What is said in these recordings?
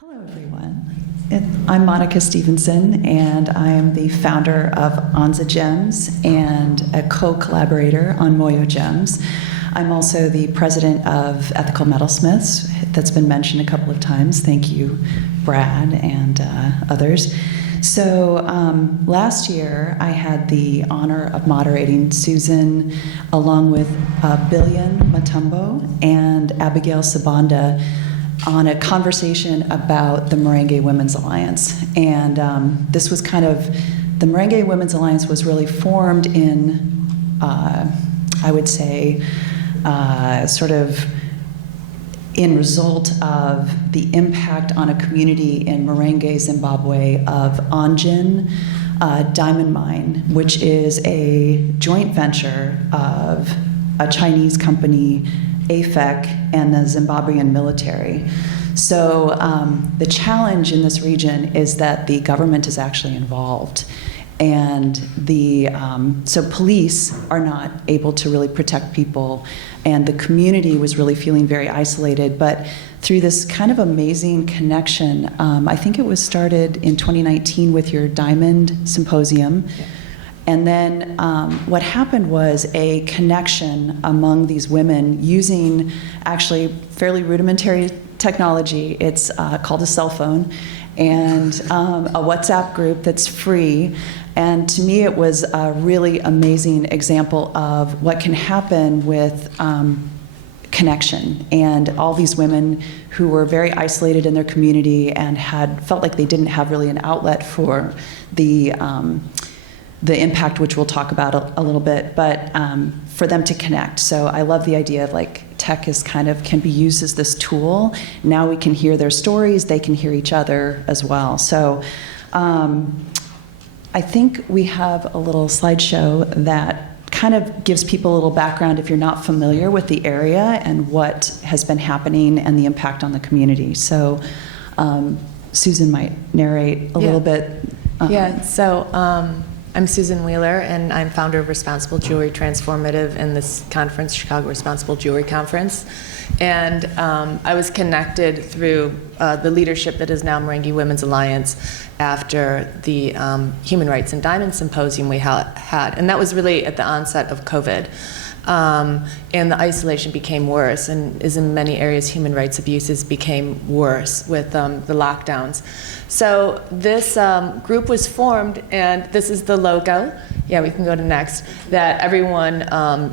Hello, everyone. I'm Monica Stephenson, and I am the founder of ANZA Gems and a co-collaborator on Moyo Gems. I'm also the president of Ethical Metalsmiths. That's been mentioned a couple of times. Thank you, Brad and others. So last year, I had the honor of moderating Susan, along with Billion Matumbo and Abigail Sibanda, on a conversation about the Marange Women's Alliance. And this was kind of, the Marange Women's Alliance was really formed in, I would say, sort of in result of the impact on a community in Marange, Zimbabwe of Anjin Diamond Mine, which is a joint venture of a Chinese company, AFEC, and the Zimbabwean military. So the challenge in this region is that the government is actually involved. And so police are not able to really protect people, and the community was really feeling very isolated. But through this kind of amazing connection, I think it was started in 2019 with your Diamond Symposium. Yeah. And then what happened was a connection among these women using actually fairly rudimentary technology. It's called a cell phone, and a WhatsApp group that's free. And to me, it was a really amazing example of what can happen with connection. And all these women who were very isolated in their community and had felt like they didn't have really an outlet for the impact, which we'll talk about a little bit, but for them to connect. So I love the idea of like tech is kind of can be used as this tool. Now we can hear their stories, they can hear each other as well. So I think we have a little slideshow that kind of gives people a little background if you're not familiar with the area and what has been happening and the impact on the community. So Susan might narrate a little bit. So I'm Susan Wheeler, and I'm founder of Responsible Jewelry Transformative in this conference, Chicago Responsible Jewelry Conference. And I was connected through the leadership that is now Marange Women's Alliance after the Human Rights and Diamond Symposium we had. And that was really at the onset of COVID. And the isolation became worse, and as in many areas, human rights abuses became worse with the lockdowns. So this group was formed, and this is the logo. Yeah, we can go to next. That everyone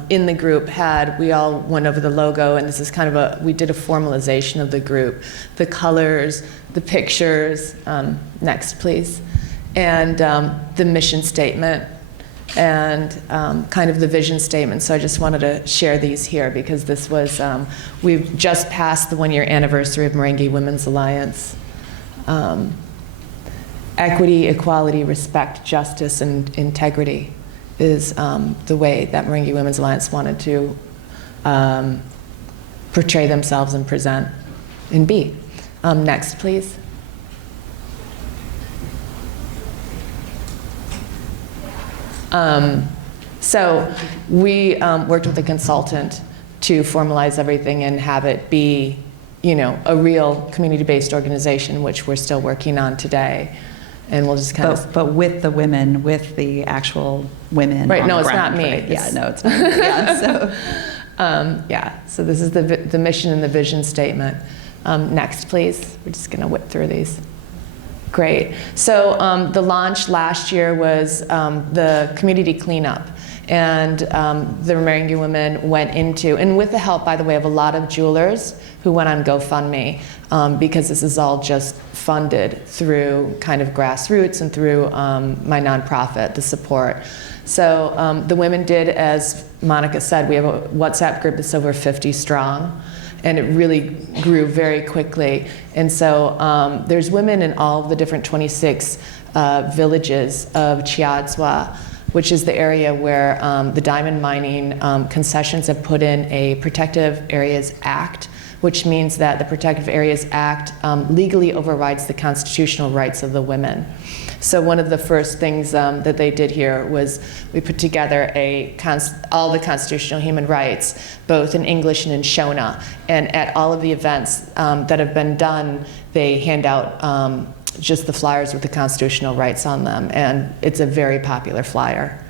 in the group had, we all went over the logo, and this is kind of we did a formalization of the group. The colors, the pictures, next please, and the mission statement, and kind of the vision statement. So I just wanted to share these here because this was, we've just passed the 1-year anniversary of Marange Women's Alliance. Equity, equality, respect, justice, and integrity is the way that Marange Women's Alliance wanted to portray themselves and present and be. Next, please. So we worked with a consultant to formalize everything and have it be, you know, a real community-based organization, which we're still working on today. And we'll just kind of... But with the women, with the actual women right, on no, the it's ground, not me. Right? Yeah, no, it's not me. Yeah, so... yeah, so this is the mission and the vision statement. Next, please. We're just going to whip through these. Great. So the launch last year was the community cleanup. And the Marange women went into, and with the help, by the way, of a lot of jewelers who went on GoFundMe, because this is all just funded through kind of grassroots and through my nonprofit, the support. So the women did, as Monica said, we have a WhatsApp group that's over 50 strong. And it really grew very quickly. And so there's women in all of the different 26 villages of Chiadzwa, which is the area where the diamond mining concessions have put in a Protective Areas Act, which means that the Protective Areas Act legally overrides the constitutional rights of the women. So one of the first things that they did here was we put together all the constitutional human rights, both in English and in Shona. And at all of the events that have been done, they hand out just the flyers with the constitutional rights on them. And it's a very popular flyer.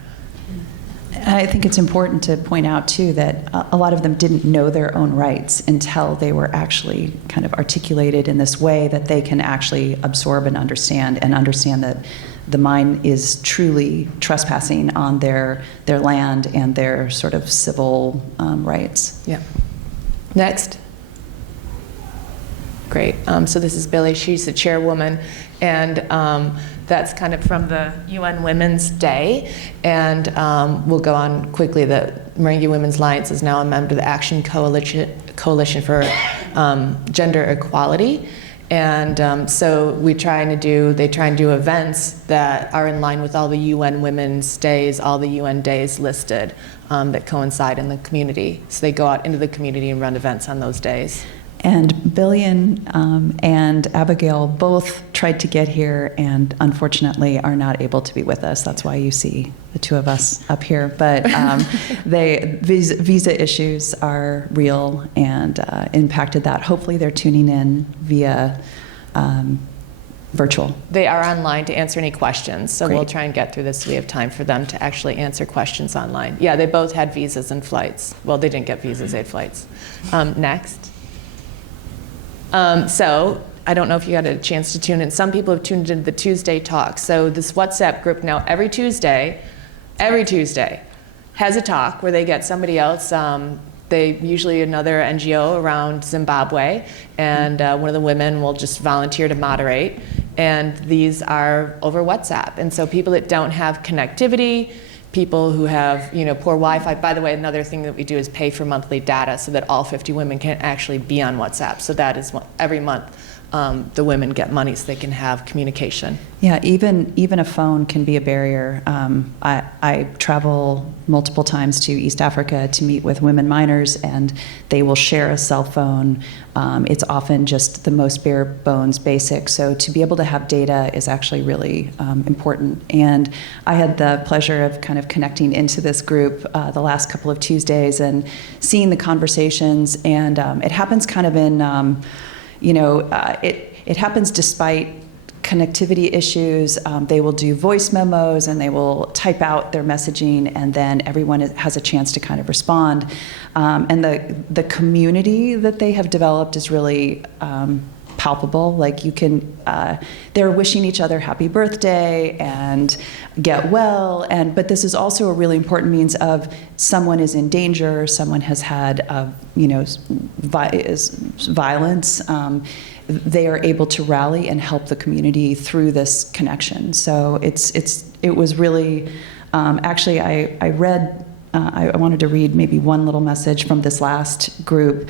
I think it's important to point out, too, that a lot of them didn't know their own rights until they were actually kind of articulated in this way that they can actually absorb and understand that the mine is truly trespassing on their land and their sort of civil rights. Yeah. Next. Great. So this is Billy. She's the chairwoman, and that's kind of from the UN Women's Day. And we'll go on quickly. The Marange Women's Alliance is now a member of the Action Coalition for Gender Equality. And so they try and do events that are in line with all the UN Women's Days, all the UN days listed that coincide in the community. So they go out into the community and run events on those days. And Billy and Abigail both tried to get here and unfortunately are not able to be with us. That's why you see the two of us up here. But visa issues are real and impacted that. Hopefully they're tuning in via virtual. They are online to answer any questions, so Great. We'll try and get through this so we have time for them to actually answer questions online. Yeah, they both had visas and flights. Well, they didn't get visas, they had flights. Next. So I don't know if you had a chance to tune in. Some people have tuned into the Tuesday talk. So this WhatsApp group now every Tuesday has a talk where they get somebody else. They usually another NGO around Zimbabwe, and one of the women will just volunteer to moderate. And these are over WhatsApp. And so people that don't have connectivity, people who have poor Wi-Fi. By the way, another thing that we do is pay for monthly data so that all 50 women can actually be on WhatsApp. So that is every month the women get money so they can have communication. Yeah, even a phone can be a barrier. I travel multiple times to East Africa to meet with women miners, and they will share a cell phone. It's often just the most bare bones basic. So to be able to have data is actually really important. And I had the pleasure of kind of connecting into this group the last couple of Tuesdays and seeing the conversations. And it happens kind of in, it happens despite connectivity issues. They will do voice memos and they will type out their messaging, and then everyone has a chance to kind of respond. And the community that they have developed is really palpable. Like you can, they're wishing each other happy birthday and get well. But this is also a really important means of someone is in danger, someone has had, violence. They are able to rally and help the community through this connection. So it was really, actually I read, I wanted to read maybe one little message from this last group.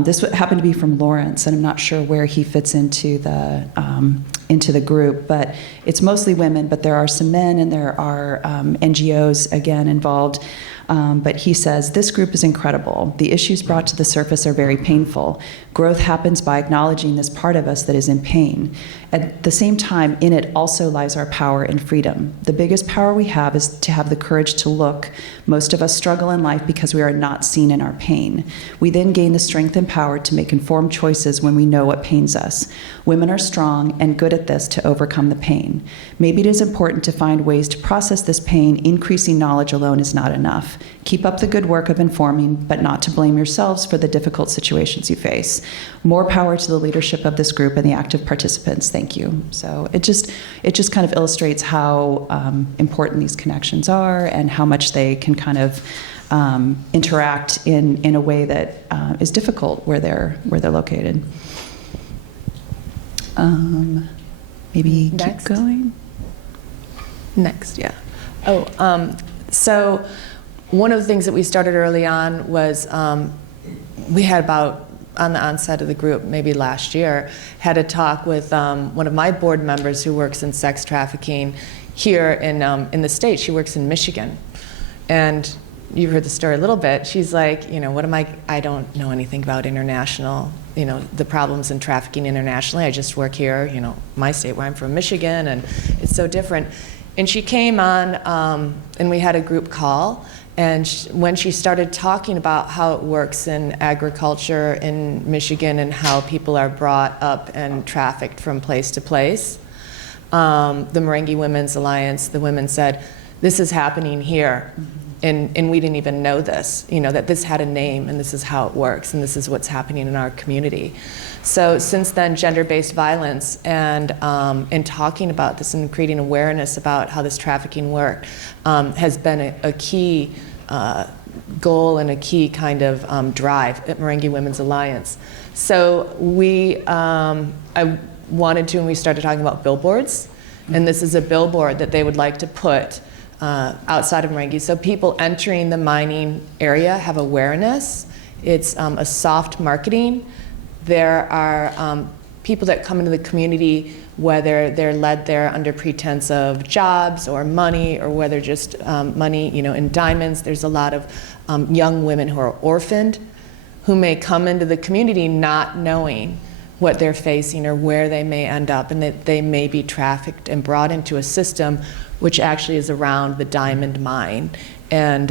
This happened to be from Lawrence, and I'm not sure where he fits into the group, but it's mostly women, but there are some men and there are NGOs again involved. But he says, this group is incredible. The issues brought to the surface are very painful. Growth happens by acknowledging this part of us that is in pain. At the same time, in it also lies our power and freedom. The biggest power we have is to have the courage to look. Most of us struggle in life because we are not seen in our pain. We then gain the strength and power to make informed choices when we know what pains us. Women are strong and good at this to overcome the pain. Maybe it is important to find ways to process this pain. Increasing knowledge alone is not enough. Keep up the good work of informing, but not to blame yourselves for the difficult situations you face. More power to the leadership of this group and the active participants. Thank you. So it just kind of illustrates how important these connections are and how much they can kind of interact in a way that is difficult where they're located. Maybe Next. keep going. Next, yeah. So one of the things that we started early on was we had about, on the onset of the group, maybe last year, had a talk with one of my board members who works in sex trafficking here in the state. She works in Michigan. And you've heard the story a little bit. She's like, I don't know anything about international, the problems in trafficking internationally. I just work here, my state where I'm from, Michigan, and it's so different. And she came on, and we had a group call. And when she started talking about how it works in agriculture in Michigan and how people are brought up and trafficked from place to place, the Marange Women's Alliance, the women said, this is happening here. And we didn't even know this, that this had a name and this is how it works and this is what's happening in our community. So since then, gender-based violence and talking about this and creating awareness about how this trafficking works has been a key goal and a key kind of drive at Marange Women's Alliance. So I wanted to, and we started talking about billboards, and this is a billboard that they would like to put outside of Marange. So people entering the mining area have awareness. It's a soft marketing. There are people that come into the community, whether they're led there under pretense of jobs or money, or whether just money, in diamonds. There's a lot of young women who are orphaned, who may come into the community not knowing what they're facing or where they may end up, and that they may be trafficked and brought into a system which actually is around the diamond mine. And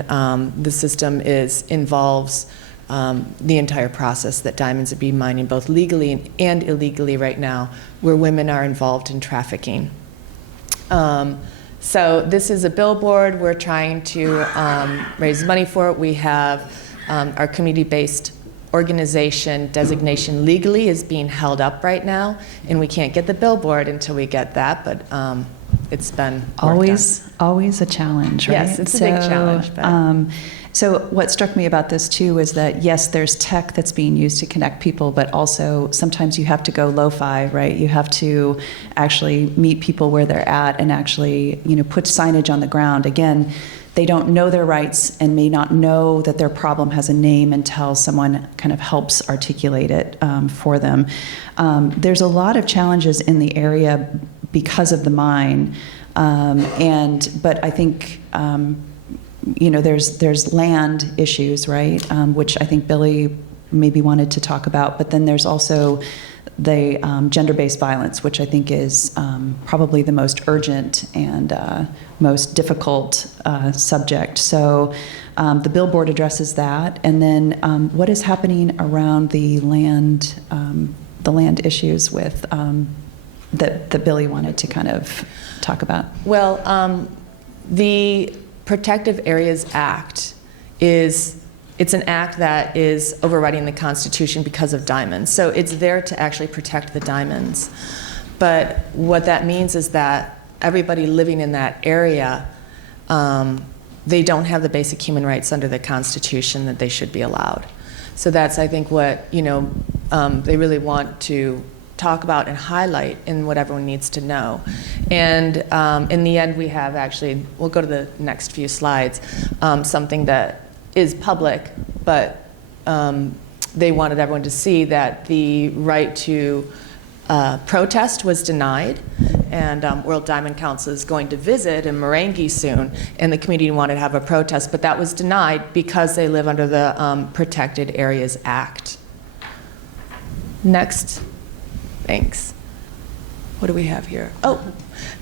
the system involves the entire process that diamonds are being mined, both legally and illegally right now, where women are involved in trafficking. So this is a billboard. We're trying to raise money for it. We have our community-based organization designation legally is being held up right now, and we can't get the billboard until we get that, but it's been always a challenge, right? Yes, it's a big challenge. But. So what struck me about this too is that yes, there's tech that's being used to connect people, but also sometimes you have to go lo-fi, right? You have to actually meet people where they're at and actually, put signage on the ground. Again, they don't know their rights and may not know that their problem has a name until someone kind of helps articulate it for them. There's a lot of challenges in the area because of the mine, but I think there's land issues, right? Which I think Billy maybe wanted to talk about, but then there's also the gender-based violence, which I think is probably the most urgent and most difficult subject. So the billboard addresses that, and then what is happening around the land issues with that Billy wanted to kind of talk about. Well, the Protective Areas Act it's an act that is overriding the Constitution because of diamonds. So it's there to actually protect the diamonds. But what that means is that everybody living in that area, they don't have the basic human rights under the Constitution that they should be allowed. So that's, I think, what they really want to talk about and highlight in what everyone needs to know. And in the end, we have actually, we'll go to the next few slides, something that is public, but they wanted everyone to see that the right to protest was denied, and World Diamond Council is going to visit in Marange soon, and the community wanted to have a protest, but that was denied because they live under the Protected Areas Act. Next. Thanks. What do we have here? Oh,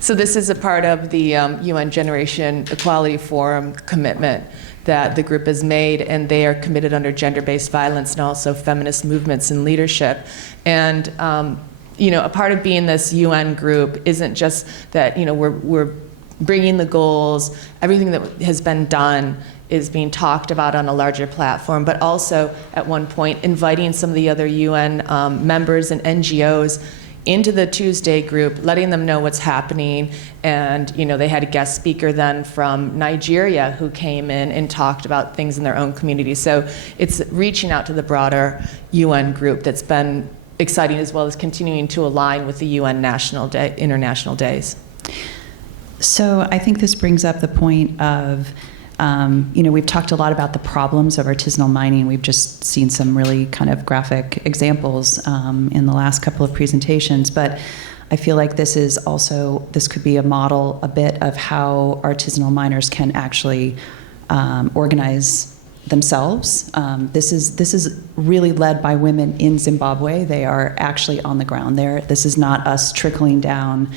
so this is a part of the UN Generation Equality Forum commitment that the group has made, and they are committed under gender-based violence and also feminist movements and leadership. And a part of being this UN group isn't just that we're bringing the goals, everything that has been done is being talked about on a larger platform, but also at one point inviting some of the other UN members and NGOs into the Tuesday group, letting them know what's happening. And they had a guest speaker then from Nigeria who came in and talked about things in their own community. So it's reaching out to the broader UN group that's been exciting, as well as continuing to align with the UN International Days. So I think this brings up the point of we've talked a lot about the problems of artisanal mining. We've just seen some really kind of graphic examples in the last couple of presentations, but I feel like this could be a model a bit of how artisanal miners can actually organize themselves. This is really led by women in Zimbabwe. They are actually on the ground there. This is not us trickling down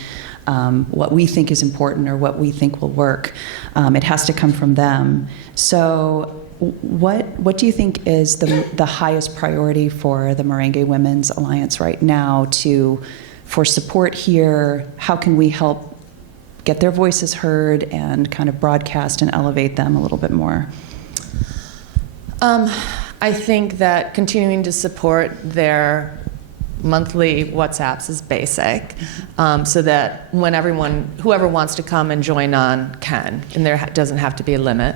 what we think is important or what we think will work. It has to come from them. So what do you think is the highest priority for the Marange Women's Alliance right now for support here? How can we help get their voices heard and kind of broadcast and elevate them a little bit more? I think that continuing to support their monthly WhatsApps is basic, so that when whoever wants to come and join on can, and there doesn't have to be a limit.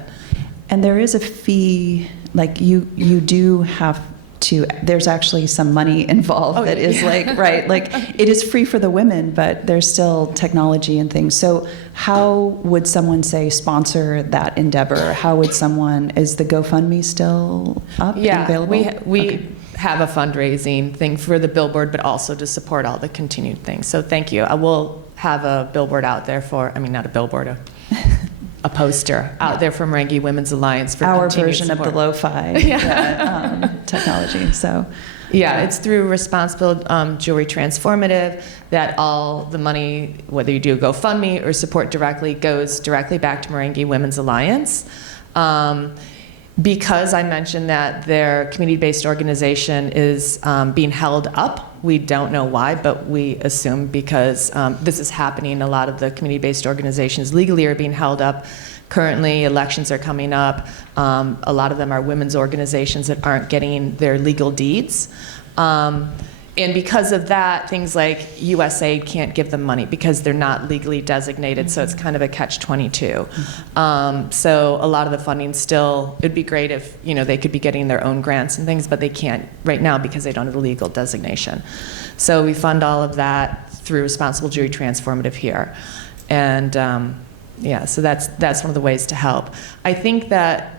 And there is a fee, like you do have to, there's actually some money involved that is right, like it is free for the women, but there's still technology and things. So how would someone, say, sponsor that endeavor? How would is the GoFundMe still up and available? We have a fundraising thing for the billboard, but also to support all the continued things. So thank you. I will have a billboard out there not a billboard, a poster out there from Marange Women's Alliance for our continued version support. of the lo-fi technology. So it's through Responsible Jewelry Transformative that all the money, whether you do a GoFundMe or support directly, goes directly back to Marange Women's Alliance. Because I mentioned that their community-based organization is being held up. We don't know why, but we assume because this is happening. A lot of the community-based organizations legally are being held up. Currently, elections are coming up. A lot of them are women's organizations that aren't getting their legal deeds. And because of that, things like USAID can't give them money because they're not legally designated, so it's kind of a catch-22. So a lot of the funding still, it'd be great if they could be getting their own grants and things, but they can't right now because they don't have a legal designation. So we fund all of that through Responsible Jewelry Transformative here. And so that's one of the ways to help. I think that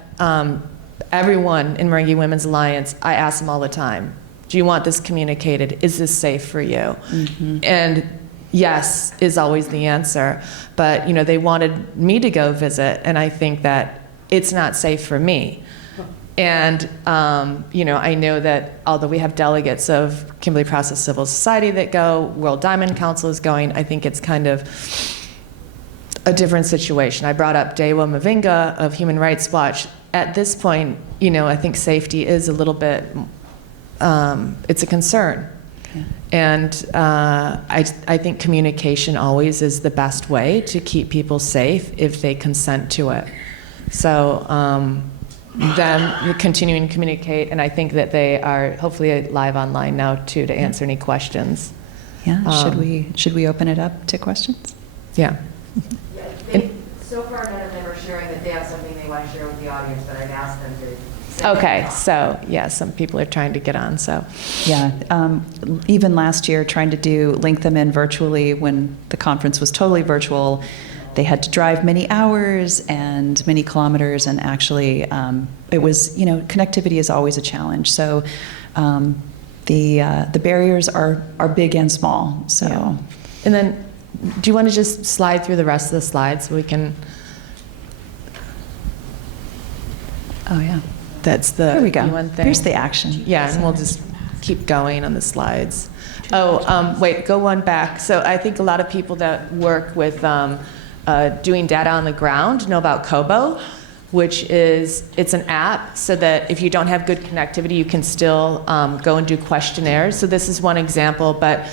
everyone in Marange Women's Alliance, I ask them all the time, do you want this communicated? Is this safe for you? Mm-hmm. And yes is always the answer. But they wanted me to go visit, and I think that it's not safe for me. And I know that although we have delegates of Kimberly Process Civil Society that go, World Diamond Council is going, I think it's kind of a different situation. I brought up Dewa Mavinga of Human Rights Watch. At this point, I think safety is a little bit it's a concern. Okay. And I think communication always is the best way to keep people safe if they consent to it. So them continuing to communicate, and I think that they are hopefully live online now too to answer any questions. Yeah, should we open it up to questions? Yeah. So far, none of them are sharing that they have something they want to share with the audience, but I've asked them to. Okay, so some people are trying to get on. So even last year, trying to link them in virtually when the conference was totally virtual, they had to drive many hours and many kilometers, and actually, it was connectivity is always a challenge. So the barriers are big and small. So, and then, do you want to just slide through the rest of the slides so we can? Oh yeah. That's the Here we go. one thing. Here's the action. Yeah, and we'll just keep going on the slides. Oh, wait, go one back. So I think a lot of people that work with doing data on the ground know about Kobo, which it's an app so that if you don't have good connectivity, you can still go and do questionnaires. So this is one example, but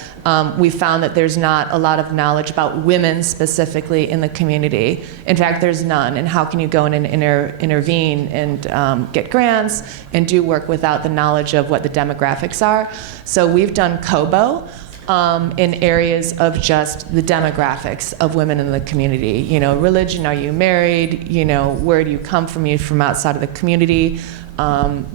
we found that there's not a lot of knowledge about women specifically in the community. In fact, there's none. And how can you go in and intervene and get grants and do work without the knowledge of what the demographics are? So we've done Kobo. In areas of just the demographics of women in the community. Religion, are you married? Where do you come from? You're from outside of the community.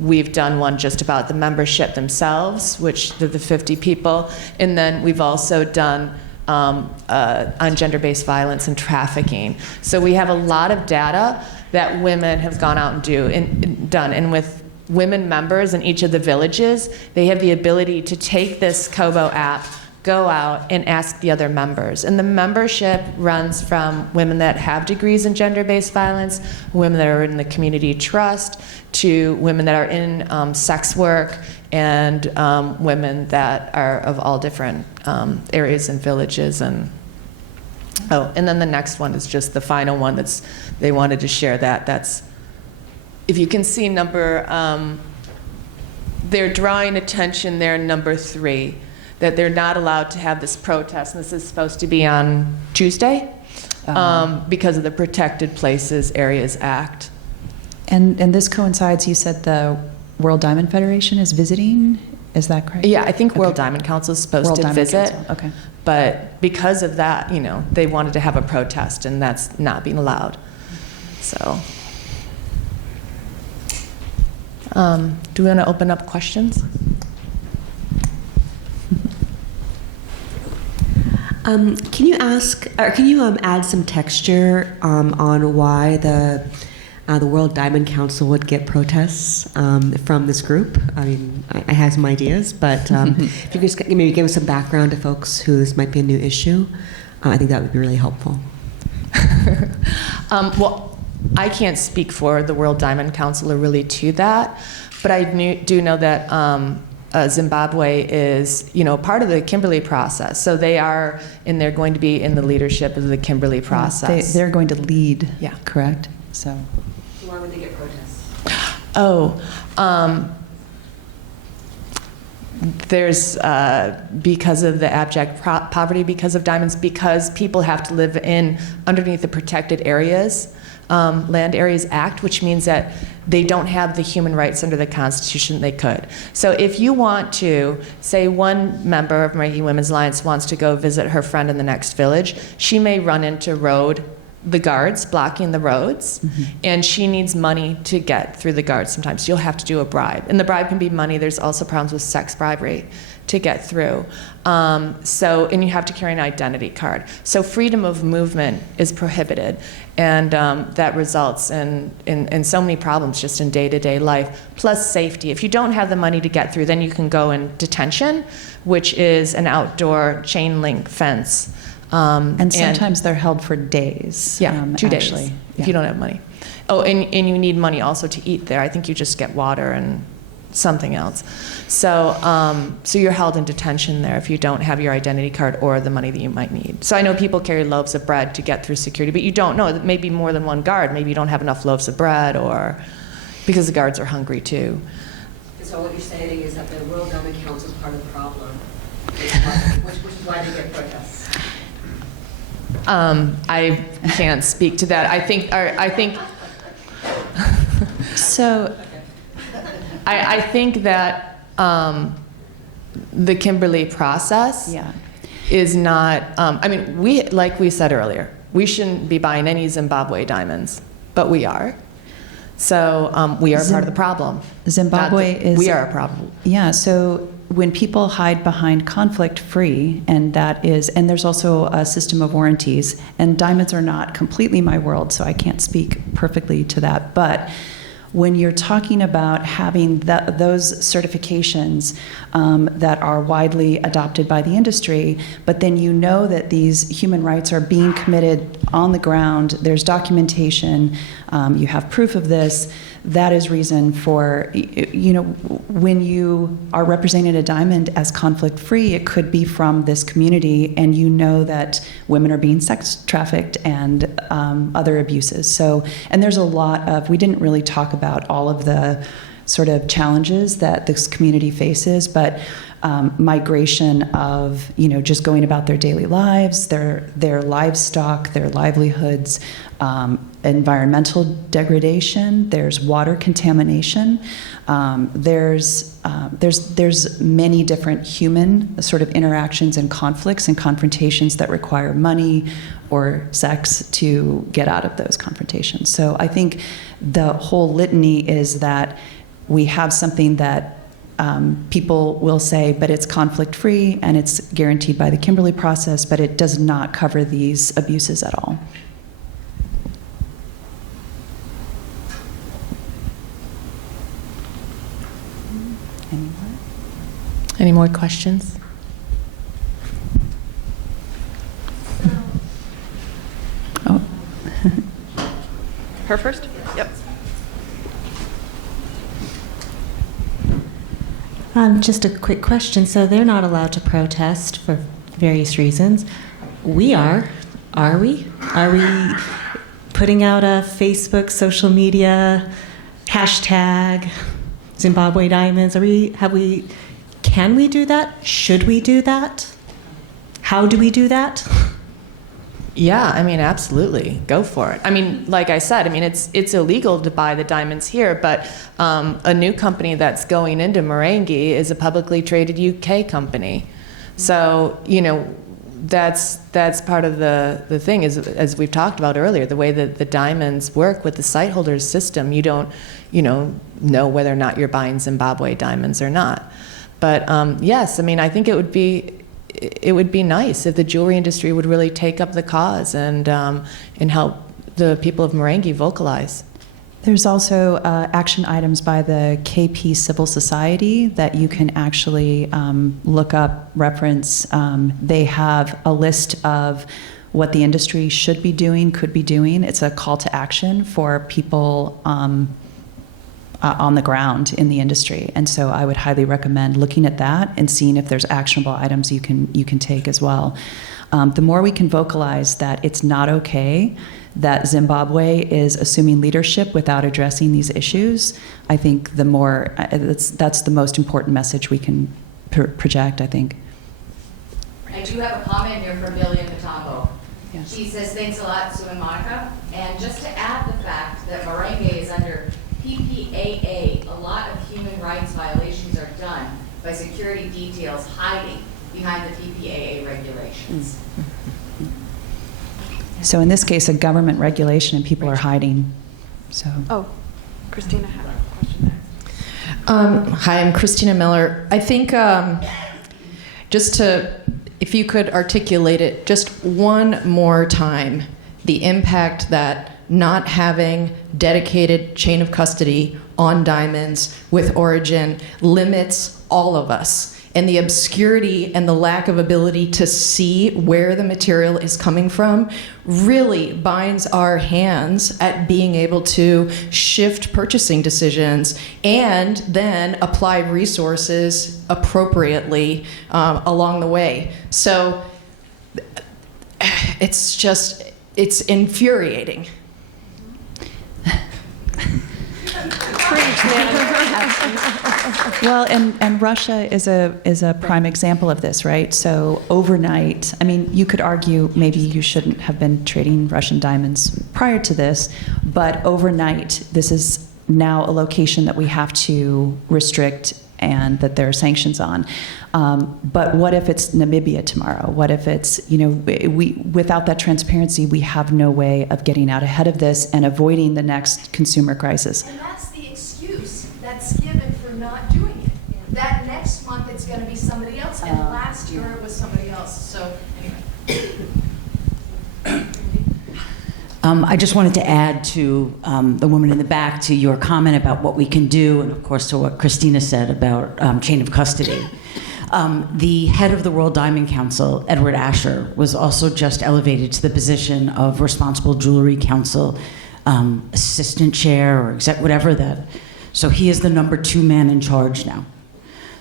We've done one just about the membership themselves, which they're the 50 people. And then we've also done on gender-based violence and trafficking. So we have a lot of data that women have gone out and done. And with women members in each of the villages, they have the ability to take this Kobo app, go out and ask the other members. And the membership runs from women that have degrees in gender-based violence, women that are in the community trust, to women that are in sex work, and women that are of all different areas and villages. And and then the next one is just the final one they wanted to share that's, if you can see they're drawing attention there, number 3, that they're not allowed to have this protest, and this is supposed to be on Tuesday, because of the Protected Places Areas Act. And this coincides, you said the World Diamond Federation is visiting, is that correct? Yeah, I think Okay. World Diamond Council is supposed World to Diamond visit. Council, okay. But because of that, they wanted to have a protest, and that's not being allowed. So, do we want to open up questions? Can you add some texture on why the World Diamond Council would get protests from this group? I mean, I have some ideas, but if you could just maybe give us some background to folks who this might be a new issue, I think that would be really helpful. Well, I can't speak for the World Diamond Council or really to that, but I do know that Zimbabwe is, part of the Kimberley process. So they're going to be in the leadership of the Kimberley process. They're going to lead, Yeah. correct? So Why would they get protests? There's because of the abject poverty, because of diamonds, because people have to live underneath the Protected Areas, Land Areas Act, which means that they don't have the human rights under the Constitution they could. So if you want to, say one member of Making Women's Alliance wants to go visit her friend in the next village, she may run into the guards blocking the roads, and she needs money to get through the guards sometimes. You'll have to do a bribe. And the bribe can be money. There's also problems with sex bribery to get through. And you have to carry an identity card. So freedom of movement is prohibited. And that results in so many problems just in day-to-day life, plus safety. If you don't have the money to get through, then you can go in detention, which is an outdoor chain link fence. and sometimes they're held for days. 2 days, actually. if you don't have money. Oh, and you need money also to eat there. I think you just get water and something else. So you're held in detention there if you don't have your identity card or the money that you might need. So I know people carry loaves of bread to get through security, but you don't know. It may be more than one guard. Maybe you don't have enough loaves of bread, or because the guards are hungry too. So what you're saying is that the World Diamond Council is part of the problem, which is why they get protests. I can't speak to that. I think So I think that the Kimberley process is not, like we said earlier, we shouldn't be buying any Zimbabwe diamonds, but we are. So we are part of the problem. We are a problem. Yeah, so when people hide behind conflict-free, and there's also a system of warranties, and diamonds are not completely my world, so I can't speak perfectly to that, but when you're talking about having those certifications that are widely adopted by the industry, but then you know that these human rights are being committed on the ground, there's documentation, you have proof of this, that is reason for, when you are representing a diamond as conflict-free, it could be from this community, and you know that women are being sex trafficked and other abuses. So, and there's a lot of, we didn't really talk about all of the sort of challenges that this community faces, but migration of, just going about their daily lives, their livestock, their livelihoods, environmental degradation, there's water contamination, there's many different human sort of interactions and conflicts and confrontations that require money or sex to get out of those confrontations. So I think the whole litany is that we have something that people will say, but it's conflict-free and it's guaranteed by the Kimberley process, but it does not cover these abuses at all. Any more questions? her first? Yep. Just a quick question. So they're not allowed to protest for various reasons. We are. Are we? Are we putting out a Facebook, social media, hashtag Zimbabwe Diamonds? Can we do that? Should we do that? How do we do that? Yeah, I mean, absolutely. Go for it. I mean, like I said, I mean, it's illegal to buy the diamonds here, but a new company that's going into Marange is a publicly traded UK company. So, you know, that's part of the thing, is, as we've talked about earlier, the way that the diamonds work with the site holders system. You don't, know whether or not you're buying Zimbabwe diamonds or not. But yes, I mean, I think it would be nice if the jewelry industry would really take up the cause and help the people of Marange vocalize. There's also action items by the KP Civil Society that you can actually look up, reference. They have a list of what the industry should be doing, could be doing. It's a call to action for people on the ground in the industry. And so I would highly recommend looking at that and seeing if there's actionable items you can take as well. The more we can vocalize that it's not okay that Zimbabwe is assuming leadership without addressing these issues, I think the more, that's the most important message we can project, I think. I do have a comment here from Lillian Matambo. Yes. She says, thanks a lot, Sue and Monica. And just to add the fact that Marange is under PPAA, a lot of human rights violations are done by security details hiding behind the PPAA regulations. So in this case, a government regulation and people are hiding. So. Oh, Christina had a question there. Hi, I'm Christina Miller. I think if you could articulate it just one more time, the impact that not having dedicated chain of custody on diamonds with origin limits all of us. And the obscurity and the lack of ability to see where the material is coming from really binds our hands at being able to shift purchasing decisions and then apply resources appropriately along the way. So it's infuriating. Well, and Russia is a prime example of this, right? So overnight, I mean, you could argue maybe you shouldn't have been trading Russian diamonds prior to this, but overnight, this is now a location that we have to restrict and that there are sanctions on. But what if it's Namibia tomorrow? What if it's, without that transparency, we have no way of getting out ahead of this and avoiding the next consumer crisis. And that's the excuse that's given for not doing it. That next month it's going to be somebody else, and last year it was somebody else. So anyway. I just wanted to add to the woman in the back, to your comment about what we can do, and of course to what Christina said about chain of custody. The head of the World Diamond Council, Edward Asher, was also just elevated to the position of Responsible Jewelry Council assistant chair or whatever that. So he is the number 2 man in charge now.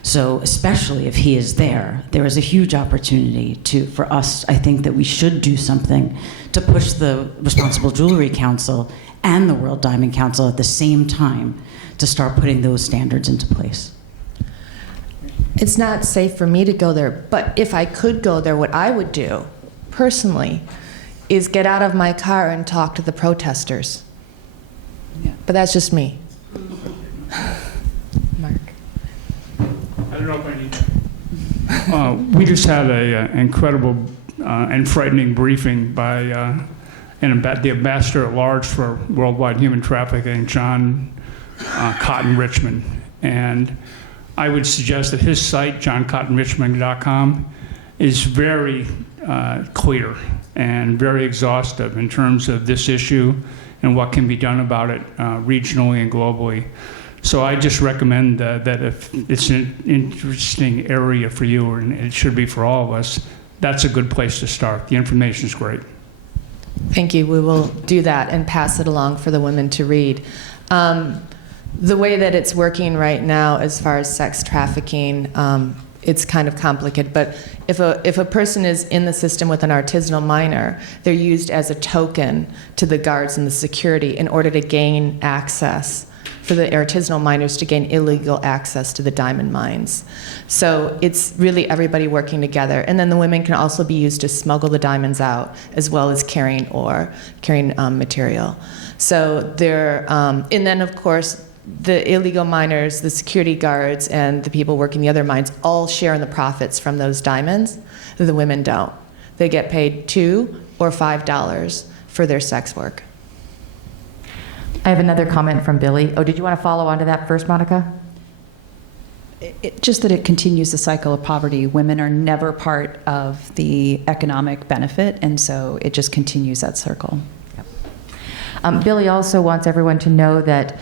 So especially if he is there is a huge opportunity for us, I think, that we should do something to push the Responsible Jewelry Council and the World Diamond Council at the same time to start putting those standards into place. It's not safe for me to go there, but if I could go there, what I would do, personally, is get out of my car and talk to the protesters. Yeah. But that's just me. Mark. I don't know if I need to. We just had an incredible and frightening briefing by the ambassador at large for worldwide human trafficking, John Cotton Richmond. And I would suggest that his site, johncottonrichmond.com, is very clear and very exhaustive in terms of this issue and what can be done about it regionally and globally. So I just recommend that if it's an interesting area for you, and it should be for all of us, that's a good place to start. The information is great. Thank you. We will do that and pass it along for the women to read. The way that it's working right now as far as sex trafficking, it's kind of complicated, but if a person is in the system with an artisanal minor, they're used as a token to the guards and the security in order to gain access, for the artisanal miners to gain illegal access to the diamond mines. So it's really everybody working together. And then the women can also be used to smuggle the diamonds out, as well as carrying ore, carrying material. So they're, and then of course, the illegal miners, the security guards, and the people working the other mines all share in the profits from those diamonds. The women don't. They get paid $2 or $5 for their sex work. I have another comment from Billy. Oh, did you want to follow on to that first, Monica? Just that it continues the cycle of poverty. Women are never part of the economic benefit, and so it just continues that circle. Yep. Billy also wants everyone to know that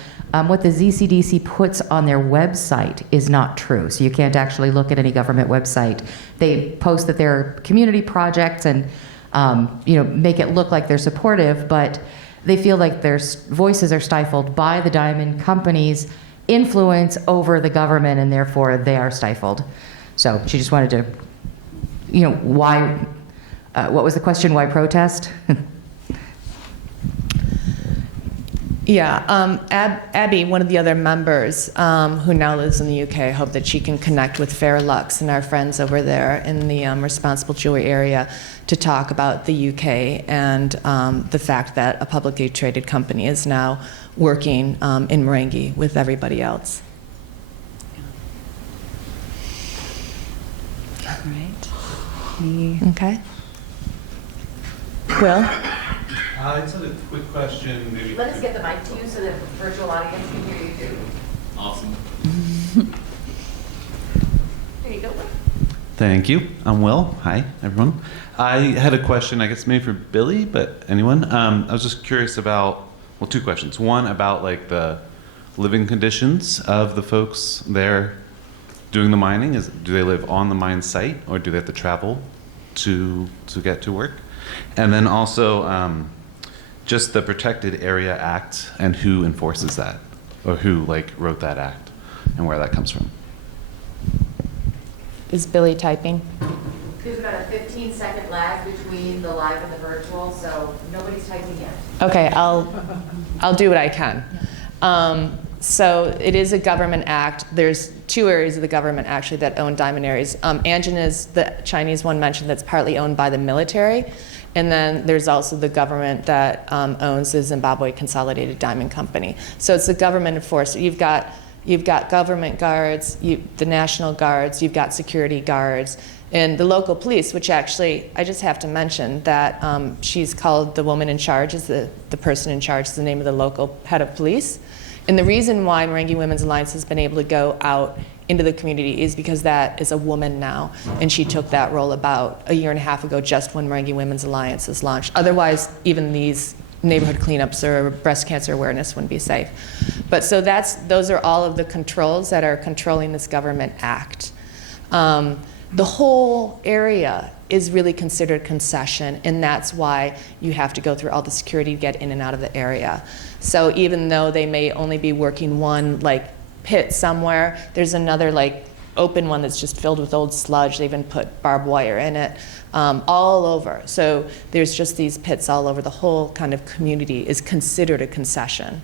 what the ZCDC puts on their website is not true. So you can't actually look at any government website. They post that they're community projects and make it look like they're supportive, but they feel like their voices are stifled by the diamond companies' influence over the government, and therefore they are stifled. So she just wanted to, why, what was the question, why protest? Yeah, Abby, one of the other members who now lives in the UK, I hope that she can connect with Fair Lux and our friends over there in the responsible jewelry area to talk about the UK and the fact that a publicly traded company is now working in Marange with everybody else. All right. Okay. Will? I just had a quick question, maybe. Let us get the mic to you so that the virtual audience can hear you too. Awesome. There you go. Thank you. I'm Will. Hi, everyone. I had a question, I guess maybe for Billy, but anyone. I was just curious about, well, two questions. One, about like the living conditions of the folks there doing the mining. Do they live on the mine site, or do they have to travel to get to work? And then also, just the Protected Area Act and who enforces that, or who wrote that act and where that comes from. Is Billy typing? There's about a 15-second lag between the live and the virtual, so nobody's typing yet. Okay, I'll do what I can. So it is a government act. There's two areas of the government actually that own diamond areas. Anjin is the Chinese one mentioned that's partly owned by the military. And then there's also the government that owns the Zimbabwe Consolidated Diamond Company. So it's the government enforced. You've got government guards, the National Guards, you've got security guards, and the local police, which actually, I just have to mention that she's called the woman in charge, is the person in charge, is the name of the local head of police. And the reason why Marange Women's Alliance has been able to go out into the community is because that is a woman now, and she took that role about a year and a half ago, just when Marange Women's Alliance is launched. Otherwise, even these neighborhood cleanups or breast cancer awareness wouldn't be safe. But so those are all of the controls that are controlling this government act. The whole area is really considered concession, and that's why you have to go through all the security to get in and out of the area. So even though they may only be working one pit somewhere, there's another open one that's just filled with old sludge. They even put barbed wire in it, all over. So there's just these pits all over. The whole kind of community is considered a concession.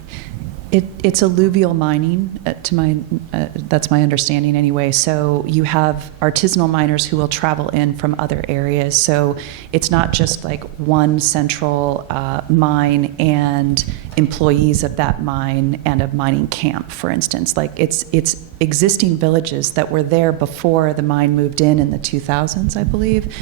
It's alluvial mining, that's my understanding anyway. So you have artisanal miners who will travel in from other areas. So it's not just one central mine and employees of that mine and a mining camp, for instance. It's existing villages that were there before the mine moved in the 2000s, I believe.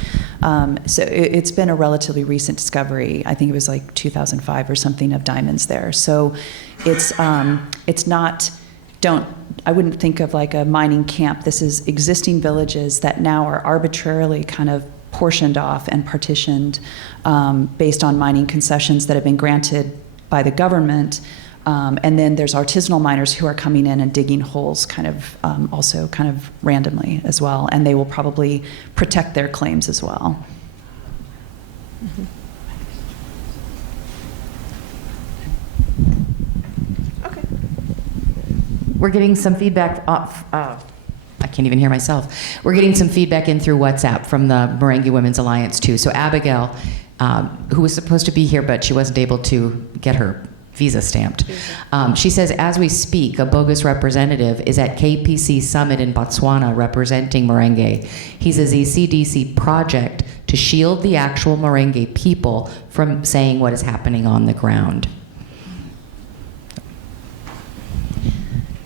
So it's been a relatively recent discovery. I think it was 2005 or something of diamonds there. So it's not, I wouldn't think of a mining camp. This is existing villages that now are arbitrarily kind of portioned off and partitioned based on mining concessions that have been granted by the government. And then there's artisanal miners who are coming in and digging holes also kind of randomly as well. And they will probably protect their claims as well. Mm-hmm. we're getting some feedback off. I can't even hear myself. We're getting some feedback in through WhatsApp from the Marange Women's Alliance too. So Abigail, who was supposed to be here, but she wasn't able to get her visa stamped. She says, as we speak, a bogus representative is at KPC Summit in Botswana representing Marange. He's a ZCDC project to shield the actual Marange people from saying what is happening on the ground.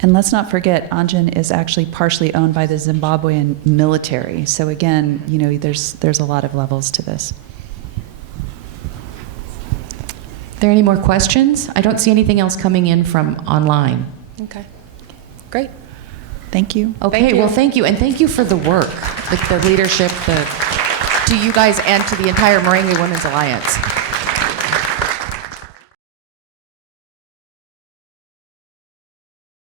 And let's not forget, Anjan is actually partially owned by the Zimbabwean military. So again, you know, there's a lot of levels to this. Are there any more questions? I don't see anything else coming in from online. Okay. Great. Thank you. Okay, well, thank you. And thank you for the work, the leadership, to you guys and to the entire Marange Women's Alliance.